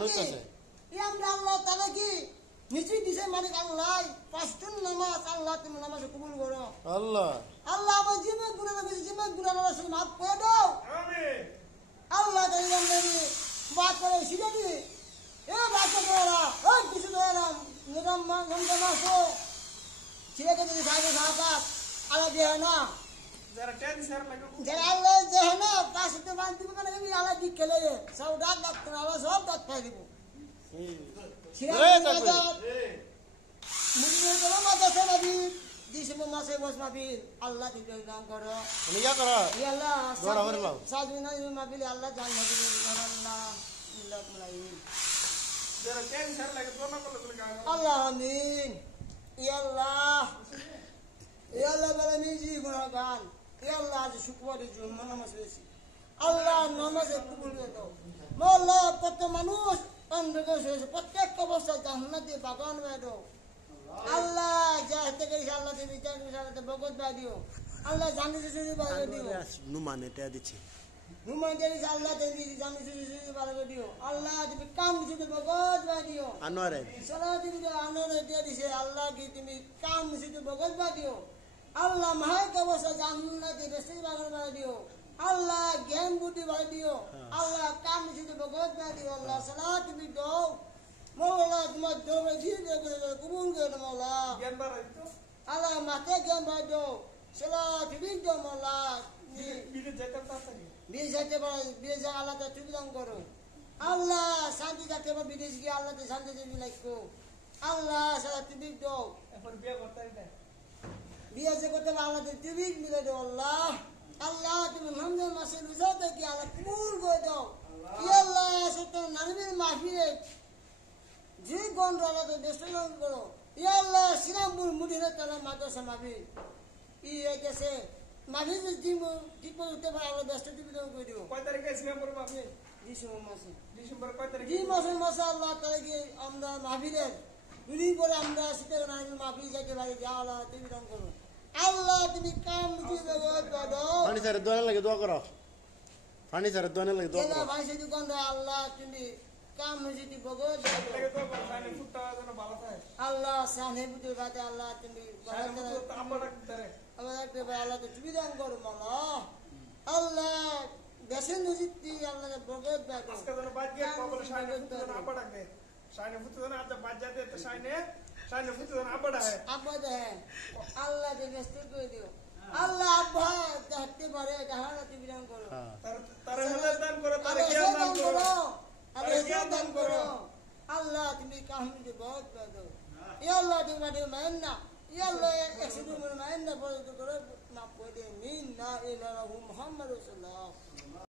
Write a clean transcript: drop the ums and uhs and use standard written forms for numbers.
হইতাছে আমরা আল্লাহ তাআলা কি নিচে দিছে মালিক আল্লাহ পাঁচজন নামাজ আল্লাহ তুমি নামাজ কবুল করো আল্লাহ আল্লাহ আমার জীবন গুনাহ করেছি জীবন গুনাহ রাসূল maaf করে দাও আমিন আল্লাহ তাআলা নবী বাত করে শিখে দি এ বাত করা ও কিছু না নিরাম গন্ধ মাসো ছেলেকে যদি সাইডে সাথা আল্লাহ দেয় না যারা টেনশন লাগে যারা আল্লাহ দেয় না পাশে তো বাঁধ দিব না আমি আল্লাহ দি খেলে সব ডাক ডাক্তার আল্লাহ সব ডাক পাই দিব আল্লাহ আল্লাহ আমিন ইয়াল্লাহ ইয়াল্লাহ বলে মিজি গুনাহগার ইয়াল্লাহ আজ শুক্রবারের জন্য নামাজ পড়েছি আল্লাহ নামাজে কবুল করে দাও মাওলা কত মানুষ অন্ধকার হয়েছে প্রত্যেক অবস্থায় জান্নাতে বাগান বাঁধো আল্লাহ যা হতে গেছে আল্লাহ তুমি বিচার করে আল্লাহ বরকত দিও আল্লাহ জান্নাতে যদি বাড়িয়ে দিও নুমান এটা দিচ্ছে নুমান দেরি আল্লাহ তুমি জান্নাতে যদি বাড়িয়ে দিও আল্লাহ তুমি কাম যদি বরকত দিও আনোয়ারে সালাত তুমি আনোয়ারে দিয়ে দিছে আল্লাহ কি তুমি কাম যদি বরকত দিও আল্লাহ মাহাই অবস্থা জান্নাতে বেশি বাগান বাড়িয়ে দিও আল্লাহ জ্ঞান বুদ্ধি বাড়িয়ে দিও আল্লাহ কাম যদি বরকত দিও আল্লাহ সালাত তুমি দাও মাওলা তোমার দোয়া দিয়ে কবুল করে মাওলা জ্ঞান বাড়াইতো আল্লাহ মাতে জ্ঞান বাড়িয়ে দাও সালাত তুমি দাও মাওলা বিলে যেতে তাড়াতাড়ি বিয়ে যেতে পারে বিয়ে যা আল্লাহ তা তুমি দান করো আল্লাহ শান্তি থাকতে পারে বিদেশ গিয়ে আল্লাহ তে শান্তি তুমি লাগো আল্লাহ সালাত তুমি দাও এখন বিয়ে করতে না বিয়ে যে করতে আল্লাহ তুমি মিলে দাও আল্লাহ আল্লাহ তুমি রমজান মাসে রোজা থেকে আল্লাহ কবুল করে দাও ইয়া আল্লাহ সত্য নারীর মাহফিলে যে গণ আল্লাহ তো দেশন করো ইয়া আল্লাহ শ্রীরামপুর মুদিনা তালা মাদ্রাসা মাহফিল ই এসে মাহফিল দিন ঠিক করতে পারে আল্লাহ ব্যস্ত টিভি করে দিব কয় তারিখে ইসলাম করব আপনি ডিসেম্বর মাসে ডিসেম্বর কয় তারিখে কি মাসের মাসে আল্লাহ তাআলা আমরা মাহফিলের দুদিন পরে আমরা শীতের নারীর মাহফিল যাইতে পারি যা আল্লাহ তুমি দান করো আল্লাহ তুমি কাম বুঝি দাও পানি স্যার দোয়া লাগে দোয়া করো পানি স্যার দোয়া লাগে দোয়া করো ভাই সেই দোকান আল্লাহ তুমি কাম বুঝি বগত লাগে তো পানি ফুটটা যেন ভালো থাকে আল্লাহ সামনে বুঝি বাতে আল্লাহ তুমি আমরা ডাক্তারে আল্লাহ তুমি দান করো মাওলা আল্লাহ দেশের নজিতি আল্লাহ বগত দাও আজকে যেন বাদ দিয়ে কবলে সাইনে ফুটতে যেন আব্বা ডাক দে সাইনে ফুটতে যেন আজ বাদ যাতে তো সাইনে ফুটতে যেন আব্বা ডাকে আব্বা দে আল্লাহ কে ব্যস্ত করে দিও আল্লাহ আব্বা দেখতে পারে তাহলে তুমি দান করো তার হাজার দান করো তার জ্ঞান দান করো আরে জ্ঞান দান করো আল্লাহ তুমি কাহিনী বহুত দাও ইয়া আল্লাহ তুমি মাটি মাননা ইয়া আল্লাহ একশো তুমি মাননা বড় করো না পড়ে মিন না ইলাহু মুহাম্মাদুর রাসূলুল্লাহ